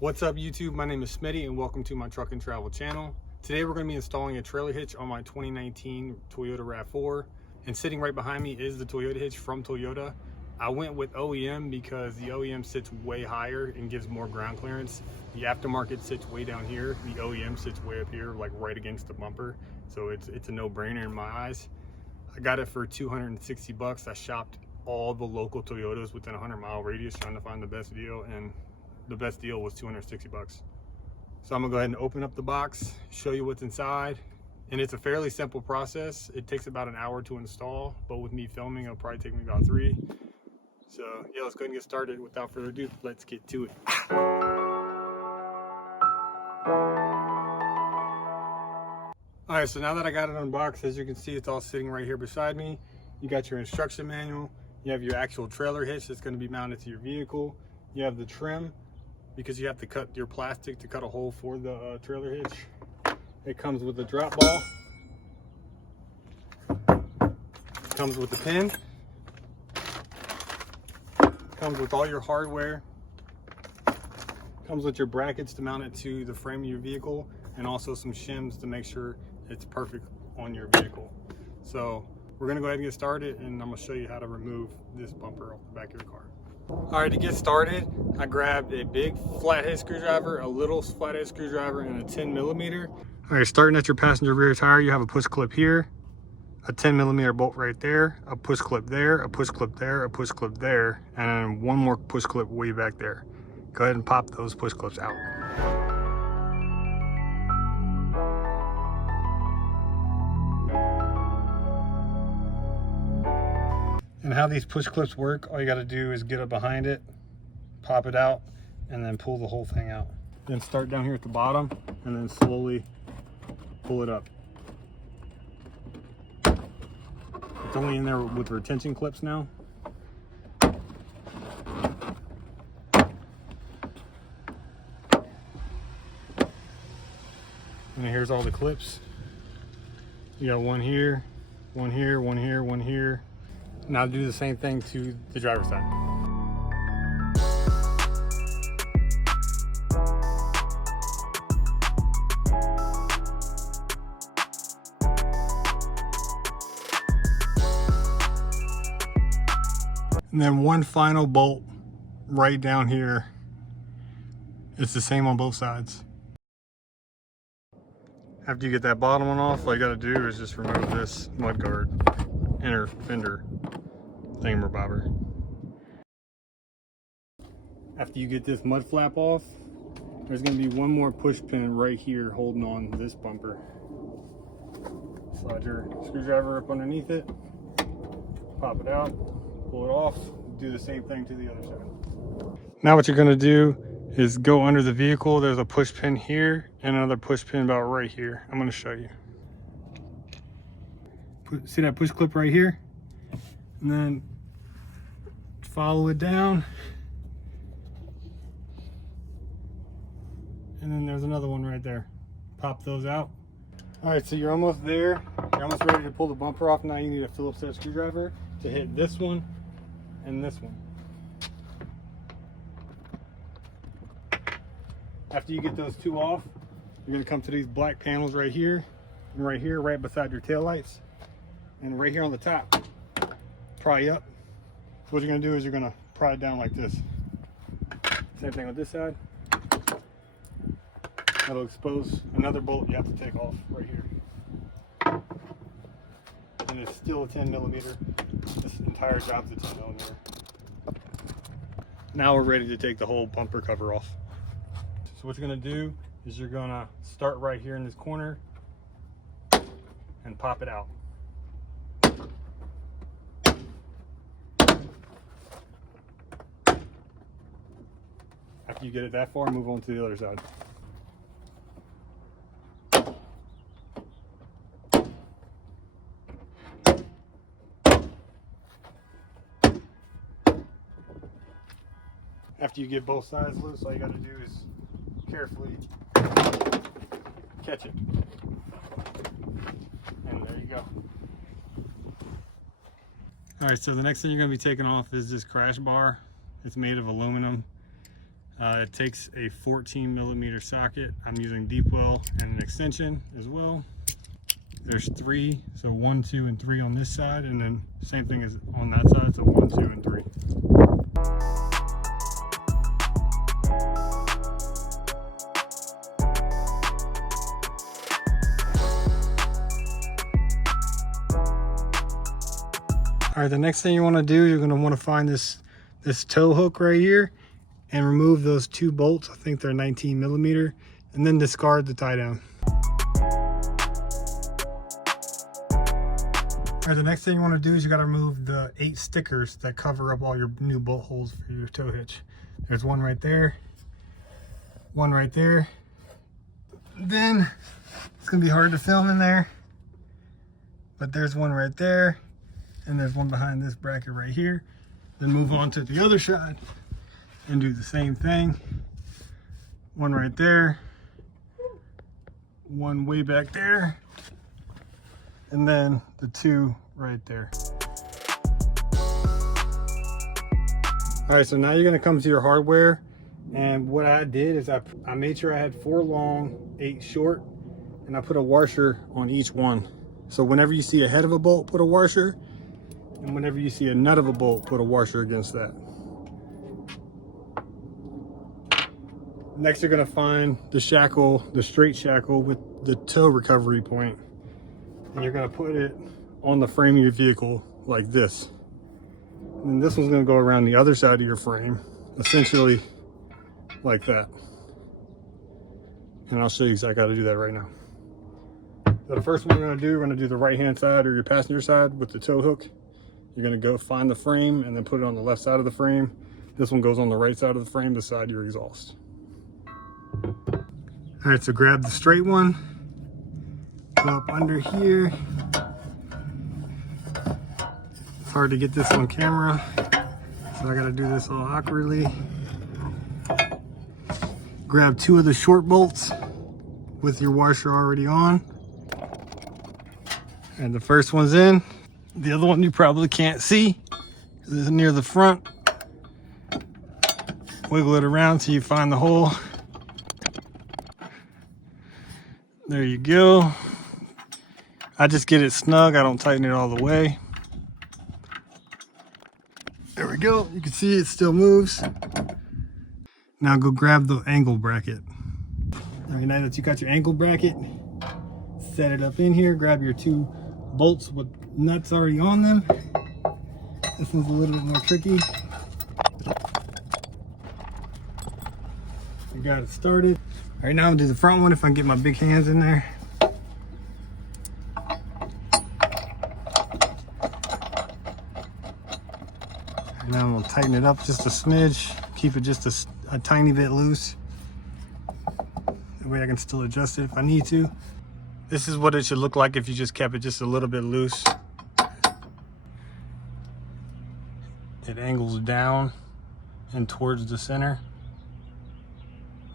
What's up YouTube? My name is Smitty and welcome to my truck and travel channel. Today we're going to be installing a trailer hitch on my 2019 Toyota RAV4, and sitting right behind me is the Toyota hitch from Toyota. I went with OEM because the OEM sits way higher and gives more ground clearance. The aftermarket sits way down here. The OEM sits way up here, like right against the bumper. So it's a no-brainer in my eyes. I got it for 260 bucks. I shopped all the local Toyotas within a 100-mile radius trying to find the best deal, and the best deal was 260 bucks. So I'm gonna go ahead and open up the box, show you what's inside. And it's a fairly simple process. It takes about an hour to install, but with me filming, it'll probably take me about 3. So yeah, let's go ahead and get started. Without further ado, let's get to it. All right, so now that I got it unboxed, as you can see, it's all sitting right here beside me. You got your instruction manual. You have your actual trailer hitch that's gonna be mounted to your vehicle. You have the trim, because you have to cut your plastic to cut a hole for the trailer hitch. It comes with a drop ball. It comes with the pin. It comes with all your hardware. It comes with your brackets to mount it to the frame of your vehicle, and also some shims to make sure it's perfect on your vehicle. So we're gonna go ahead and get started, and I'm gonna show you how to remove this bumper off the back of your car. All right, to get started, I grabbed a big flathead screwdriver, a little flathead screwdriver, and a 10mm. All right, starting at your passenger rear tire, you have a push clip here, a 10mm bolt right there, a push clip there, a push clip there, a push clip there, and then one more push clip way back there. Go ahead and pop those push clips out. And how these push clips work, all you got to do is get up behind it, pop it out, and then pull the whole thing out. Then start down here at the bottom and then slowly pull it up. It's only in there with retention clips now. And here's all the clips. You got one here, one here, one here, one here. Now do the same thing to the driver's side. And then one final bolt right down here. It's the same on both sides. After you get that bottom one off, all you gotta do is just remove this mudguard, inner fender thingamabobber. After you get this mud flap off, there's going to be one more push pin right here holding on this bumper. Slide your screwdriver up underneath it, pop it out, pull it off, do the same thing to the other side. Now what you're going to do is go under the vehicle. There's a push pin here and another push pin about right here. I'm going to show you. See that push clip right here? And then follow it down, and then there's another one right there. Pop those out. All right, so you're almost there. You're almost ready to pull the bumper off. Now you need a Phillips head screwdriver to hit this one and this one. After you get those two off, you're going to come to these black panels right here and right here, right beside your taillights, and right here on the top. Pry up. What you're going to do is you're going to pry it down like this. Same thing on this side. That'll expose another bolt you have to take off right here. And it's still a 10mm. This entire job's a 10mm. Now we're ready to take the whole bumper cover off. So what you're going to do is you're going to start right here in this corner and pop it out. After you get it that far, move on to the other side. After you get both sides loose, all you got to do is carefully catch it. And there you go. All right, so the next thing you're going to be taking off is this crash bar. It's made of aluminum. It takes a 14mm socket. I'm using deep well and an extension as well. There's 3, so 1, 2, and 3 on this side, and then same thing as on that side, so 1, 2, and 3. All right, the next thing you want to do, you're going to want to find this tow hook right here and remove those 2 bolts. I think they're 19mm, and then discard the tie down. All right, the next thing you want to do is you got to remove the 8 stickers that cover up all your new bolt holes for your tow hitch. There's one right there, one right there. Then it's going to be hard to film in there, but there's one right there, and there's one behind this bracket right here. Then move on to the other side and do the same thing. One right there, one way back there, and then the 2 right there. All right, so now you're gonna come to your hardware, and what I did is I made sure I had 4 long, 8 short, and I put a washer on each one. So whenever you see a head of a bolt, put a washer, and whenever you see a nut of a bolt, put a washer against that. Next, you're gonna find the shackle, the straight shackle with the tow recovery point. And you're gonna put it on the frame of your vehicle like this. And then this one's gonna go around the other side of your frame, essentially like that. And I'll show you exactly how to do that right now. So the first one we're gonna do the right-hand side or your passenger side with the tow hook. You're gonna go find the frame and then put it on the left side of the frame. This one goes on the right side of the frame beside your exhaust. All right, so grab the straight one, go up under here. It's hard to get this on camera, so I gotta do this all awkwardly. Grab 2 of the short bolts with your washer already on. And the first one's in. The other one you probably can't see because it's near the front. Wiggle it around till you find the hole. There you go. I just get it snug. I don't tighten it all the way. There we go. You can see it still moves. Now go grab the angle bracket. All right, now that you got your angle bracket, set it up in here. Grab your 2 bolts with nuts already on them. This one's a little bit more tricky. You got it started. All right, now I'm gonna do the front one if I can get my big hands in there. And now I'm gonna tighten it up just a smidge. Keep it just a tiny bit loose. That way I can still adjust it if I need to. This is what it should look like if you just kept it just a little bit loose. It angles down and towards the center.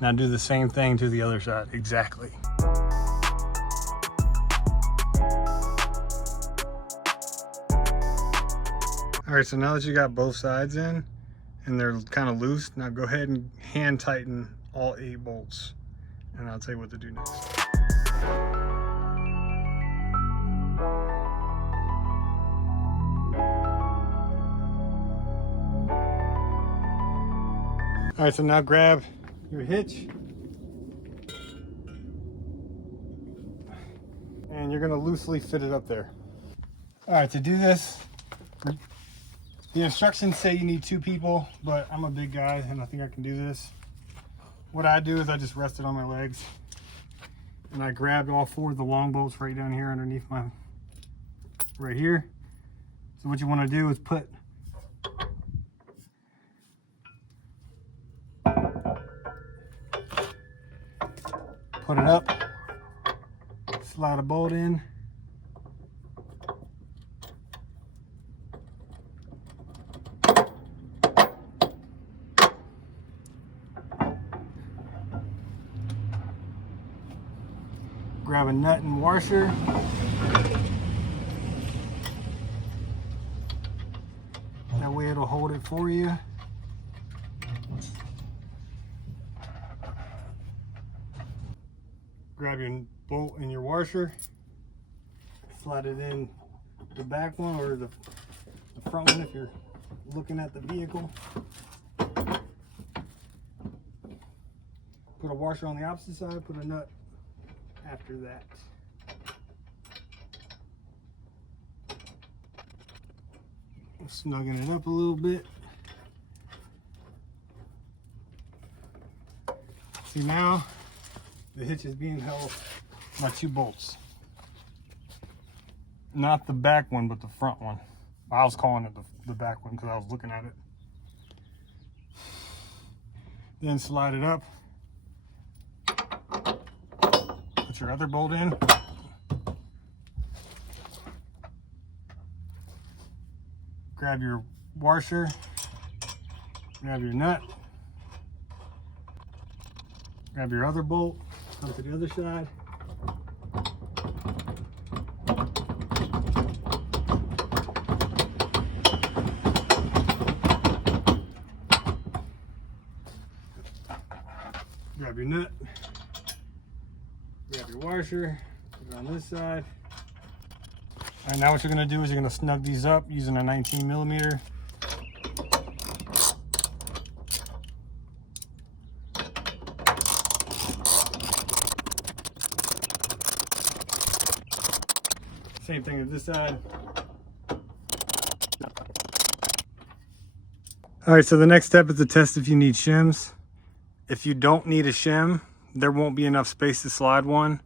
Now do the same thing to the other side, exactly. All right, so now that you got both sides in and they're kind of loose, now go ahead and hand tighten all 8 bolts, and I'll tell you what to do next. All right, so now grab your hitch and you're gonna loosely fit it up there. All right, to do this, the instructions say you need 2 people, but I'm a big guy and I think I can do this. What I do is I just rest it on my legs and I grabbed all 4 of the long bolts right down here underneath right here. So what you wanna do is put it up, slide a bolt in, grab a nut and washer, that way it'll hold it for you. grab your bolt and your washer, slide it in the back one or the front one if you're looking at the vehicle. Put a washer on the opposite side, put a nut after that. Snugging it up a little bit. See, now the hitch is being held by 2 bolts. Not the back one, but the front one. I was calling it the back one because I was looking at it. Then slide it up. Put your other bolt in. Grab your washer. Grab your nut. Grab your other bolt. Come to the other side. Grab your nut, grab your washer, put it on this side. All right, now what you're gonna do is you're gonna snug these up using a 19mm. Same thing with this side. All right, so the next step is to test if you need shims. If you don't need a shim, there won't be enough space to slide one,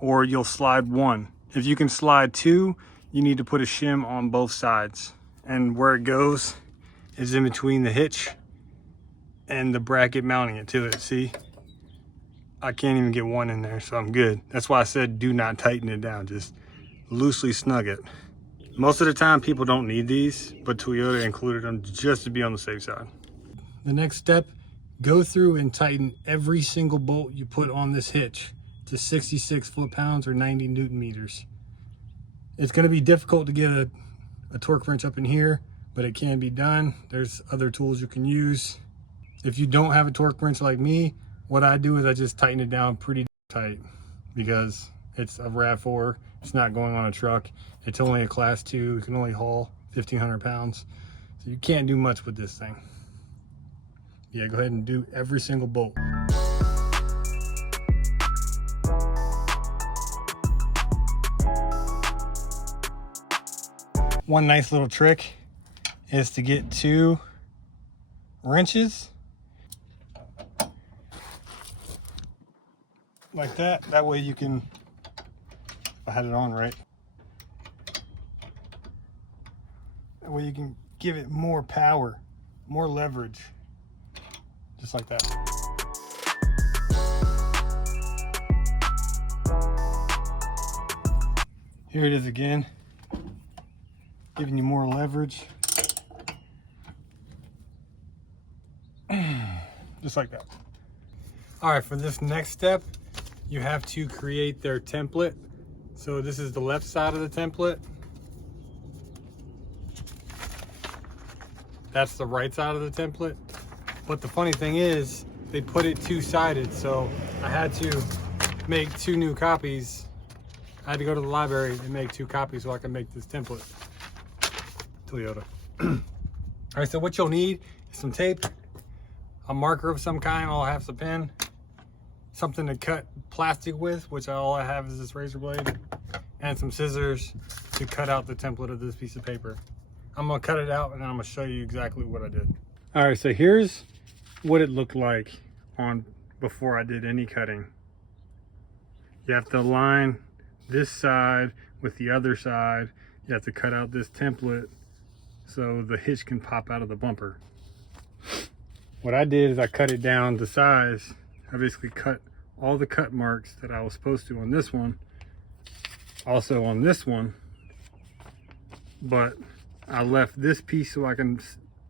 or you'll slide one. If you can slide 2, you need to put a shim on both sides. And where it goes is in between the hitch and the bracket mounting it to it. See, I can't even get one in there, so I'm good. That's why I said do not tighten it down, just loosely snug it. Most of the time people don't need these, but Toyota included them just to be on the safe side. The next step, go through and tighten every single bolt you put on this hitch to 66 foot-pounds or 90 Newton meters. It's going to be difficult to get a torque wrench up in here, but it can be done. There's other tools you can use. If you don't have a torque wrench like me, what I do is I just tighten it down pretty tight because it's a RAV4. It's not going on a truck. It's only a class 2. It can only haul 1,500 pounds. So you can't do much with this thing. Yeah, go ahead and do every single bolt. One nice little trick is to get 2 wrenches like that. That way you can, if I had it on right, that way you can give it more power, more leverage. Just like that. Here it is again, giving you more leverage. Just like that. All right, for this next step, you have to create their template. So this is the left side of the template. That's the right side of the template. But the funny thing is, they put it 2-sided, so I had to make 2 new copies. I had to go to the library and make 2 copies so I can make this template. Toyota. All right, so what you'll need is some tape, a marker of some kind. I'll have some pen, something to cut plastic with, which all I have is this razor blade, and some scissors to cut out the template of this piece of paper. I'm gonna cut it out and I'm gonna show you exactly what I did. All right, so here's what it looked like on before I did any cutting. You have to align this side with the other side. You have to cut out this template so the hitch can pop out of the bumper. What I did is I cut it down to size. I basically cut all the cut marks that I was supposed to on this one, also on this one, but I left this piece so I can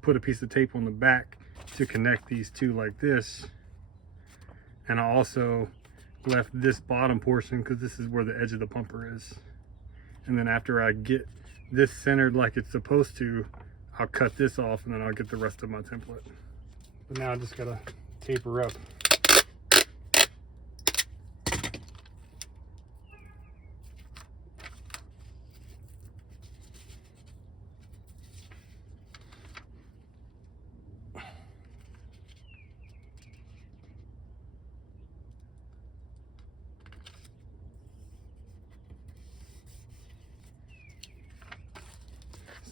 put a piece of tape on the back to connect these two like this. And I also left this bottom portion because this is where the edge of the bumper is. And then after I get this centered like it's supposed to, I'll cut this off and then I'll get the rest of my template. But now I just gotta taper up.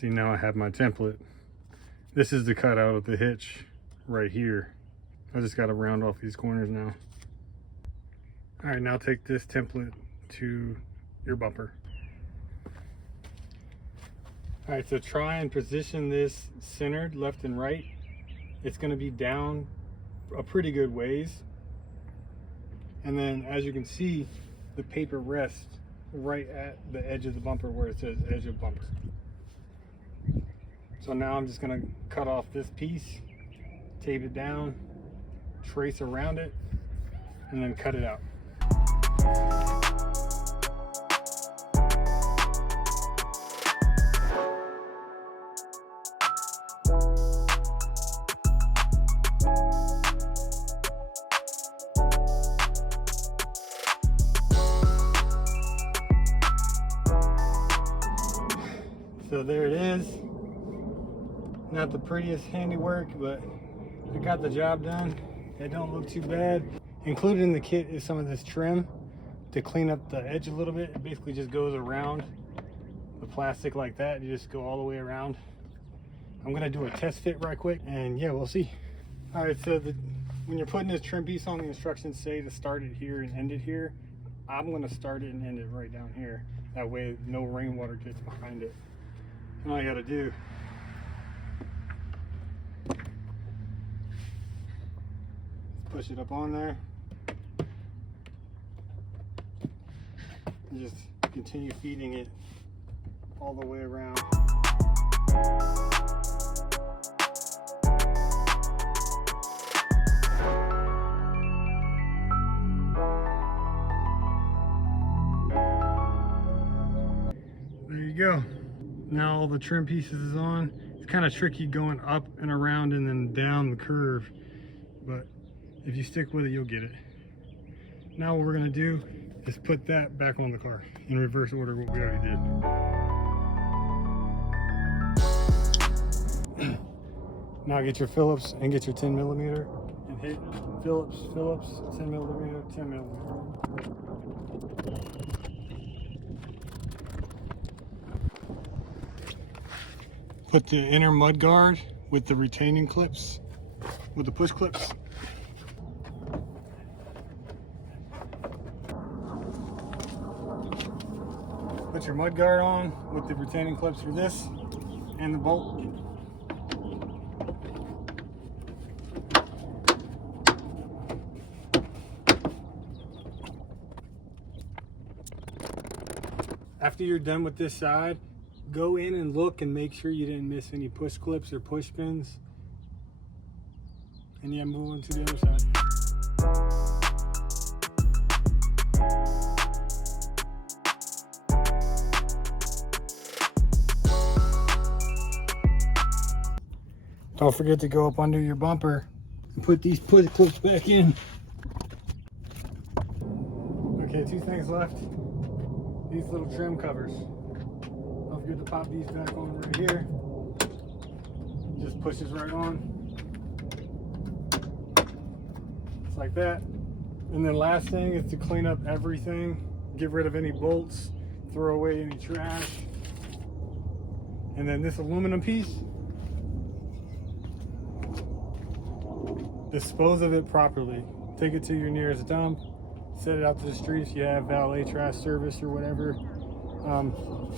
See, now I have my template. This is the cutout of the hitch right here. I just got to round off these corners now. All right, now take this template to your bumper. All right, so try and position this centered left and right. It's going to be down a pretty good ways. And then as you can see, the paper rests right at the edge of the bumper where it says edge of bumper. So now I'm just going to cut off this piece, tape it down, trace around it, and then cut it out. So there it is. Not the prettiest handiwork, but it got the job done. It don't look too bad. Included in the kit is some of this trim to clean up the edge a little bit. It basically just goes around the plastic like that. You just go all the way around. I'm gonna do a test fit right quick, and yeah, we'll see. All right, so when you're putting this trim piece on, the instructions say to start it here and end it here. I'm gonna start it and end it right down here. That way no rainwater gets behind it. And all you gotta do push it up on there and just continue feeding it all the way around. There you go. Now all the trim pieces is on. It's kind of tricky going up and around and then down the curve, but if you stick with it, you'll get it. Now what we're gonna do is put that back on the car in reverse order what we already did. Now get your Phillips and get your 10mm and hit Phillips, 10mm, 10mm. Put the inner mud guard with the retaining clips, with the push clips. Put your mud guard on with the retaining clips for this and the bolt. After you're done with this side, go in and look and make sure you didn't miss any push clips or push pins. And yeah, move on to the other side. Don't forget to go up under your bumper and put these push clips back in. Okay, 2 things left. These little trim covers. Don't forget to pop these back on right here. Just pushes right on. Just like that. And then last thing is to clean up everything. Get rid of any bolts, throw away any trash. And then this aluminum piece, dispose of it properly. Take it to your nearest dump, set it out to the street if you have valet trash service or whatever.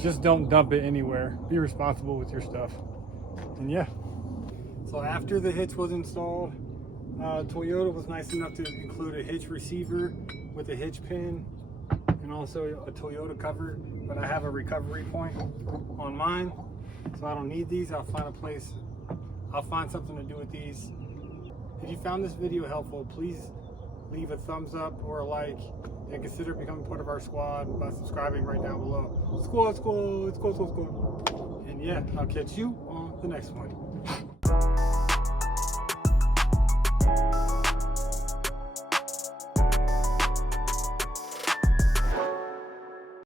Just don't dump it anywhere. Be responsible with your stuff. And yeah. So after the hitch was installed, Toyota was nice enough to include a hitch receiver with a hitch pin and also a Toyota cover, but I have a recovery point on mine, so I don't need these. I'll find something to do with these. If you found this video helpful, please leave a thumbs up or a like and consider becoming part of our squad by subscribing right down below. Squad. And yeah, I'll catch you on the next one.